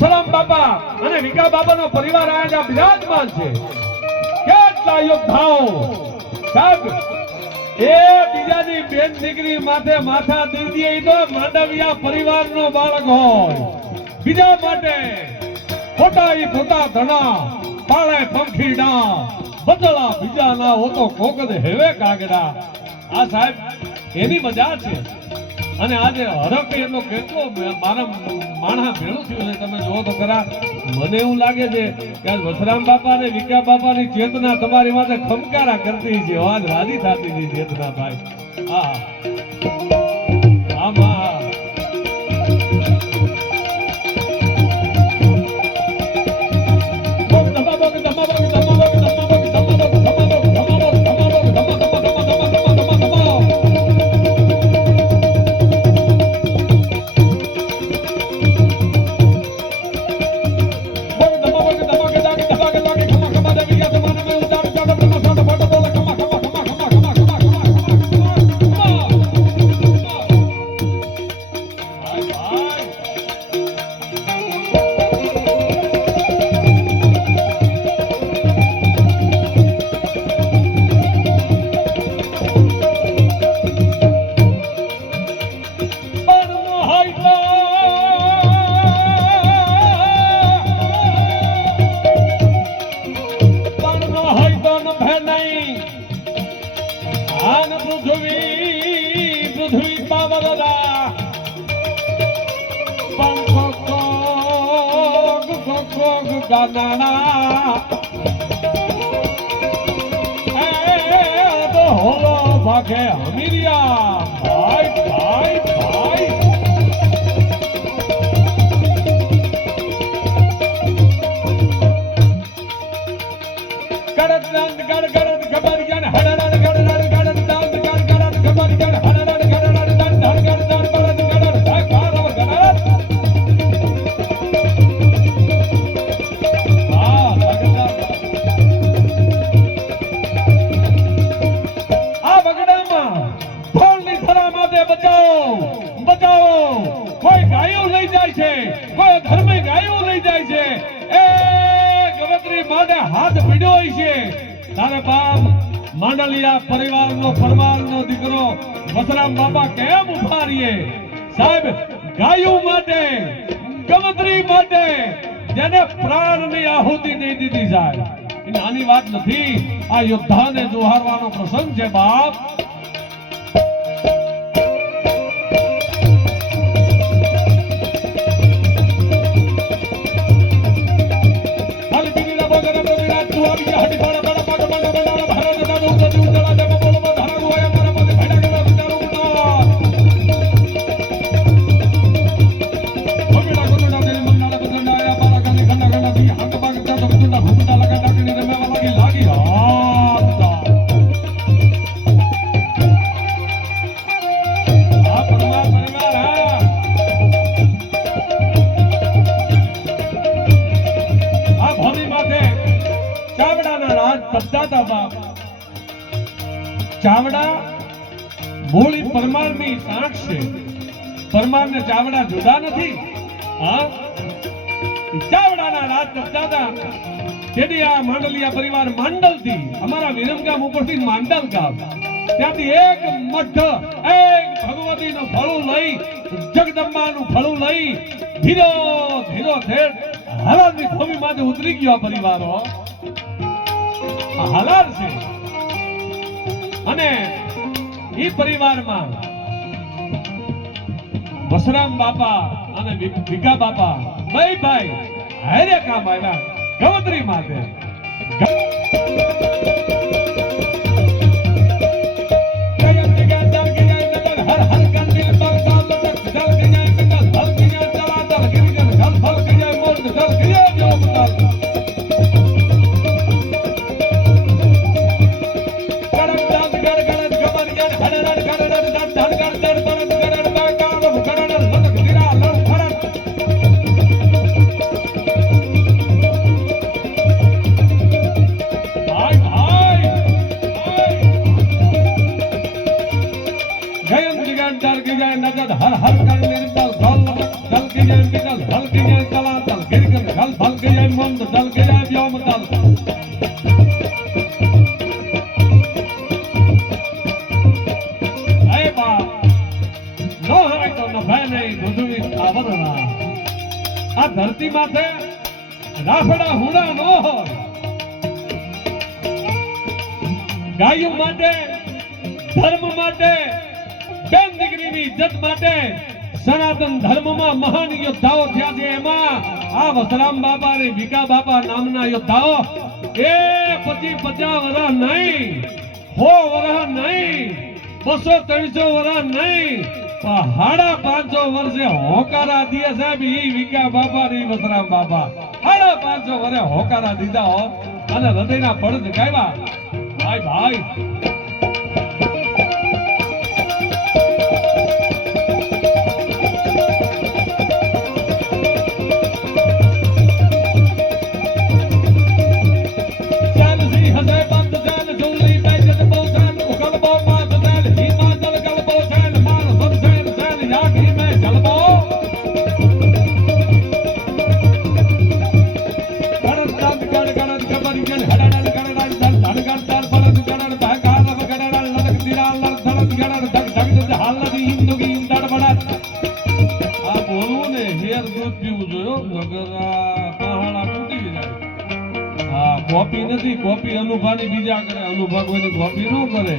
વસરામ બાપા અને વિકા બાપાનો પરિવાર આયા બિરાજમાન છે. કેટલા યોદ્ધાઓ સાહેબ એ બીજાની બેન દીકરી માથે માથા દીધી તો માંડવિયા પરિવારનો બાળક હોય. બીજા માટે ખોટા ઈ ખોટા ધણા પાળે પંખીડા બદલા બીજા ના હોતો કોકદ હેવે કાગડા. આ સાહેબ એની મજા છે. અને આજે હરખ એનો કેટલો મારા માણસ ભેળું થયું છે તમે જોવો તો ખરા. મને એવું લાગે છે કે વસરામ બાપા અને વિકા બાપાની ચેતના તમારી માથે ખમકારા કરતી છે. આજ રાજી થતી છે ચેતના ભાઈ. હા આમાં ભાગે હમીરિયા ભાઈ ભાઈ ભાઈ ગડદ દાંત ગડ ગડદ ખબર જ્ઞાન હડડ ગડડ ગડદ દાંત ગડ ગડદ ખબર જ્ઞાન હડડ ગડડ દાંત હડ ગડ દાંત બળદ ગડડ ભાઈ કારવ ગડડ. કોઈ ગાયો લઈ જાય છે, કોઈ ધર્મે ગાયો લઈ જાય છે. એ ગવત્રી માટે હાથ ભીડ્યો હોય છે. તારે બાપ માંડલિયા પરિવારનો પરમારનો દીકરો વસરામ બાપા કેમ ઉભા રહીએ સાહેબ? ગાયો માટે, ગવત્રી માટે જેને પ્રાણની આહુતિ દઈ દીધી સાહેબ, એ નાની વાત નથી. આ યોદ્ધાને જોહારવાનો પ્રસંગ છે બાપ. ચાવડા મૂળી પરમારની સાંઠ છે. પરમારને ચાવડા જુદા નથી. હા ચાવડાના રાજ તપદાતા જેથી આ માંડલિયા પરિવાર માંડલથી અમારા વિરમગામ ઉપરથી માંડલ ગામ ત્યાંથી એક મઠ એક ભગવતીનું ફળું લઈ જગદંબાનું ફળું લઈ ધીરો ધીરો ધેર હાલારની ભૂમિમાંથી ઉતરી ગયો પરિવારો. હાલાર છે અને એ પરિવારમાં વસરામ બાપા અને વિકા બાપા બે ભાઈ હારે કામ આવ્યા ગવત્રી માટે. જાય ડર की જાય નજર હર હર કર નિર્મલ ગોલ જલ की જાય મિટલ હલ की જાય કલાતલ ગિરગલ ગલ ભલ की જાય મંદ જલ की જાય વ્યોમતલ એ બા નો હરે તો ન ભય નહીં બુધુની આવરના આ ધરતી માથે રાફડા હુડા નો હોય ગાયો માટે ધર્મ માટે બેન દીકરીની ઇજ્જત માટે સનાતન ધર્મમાં મહાન યોદ્ધાઓ થયા છે એમાં આ વસરામ બાપા અને ભીખા બાપા નામના યોદ્ધાઓ એ 50-50 વર્ષ નહીં 100 વર્ષ નહીં 200-300 વર્ષ નહીં પણ 550 વર્ષે હોકારા દીએ સાહેબ ઈ ભીખા બાપા ને વસરામ બાપા 550 વર્ષે હોકારા દીધા હો અને હૃદયના પડદ ગાયવા ભાઈ ભાઈ કોપી નથી કોપી અનુભાની બીજા કરે અનુભા કોઈની કોપી ન કરે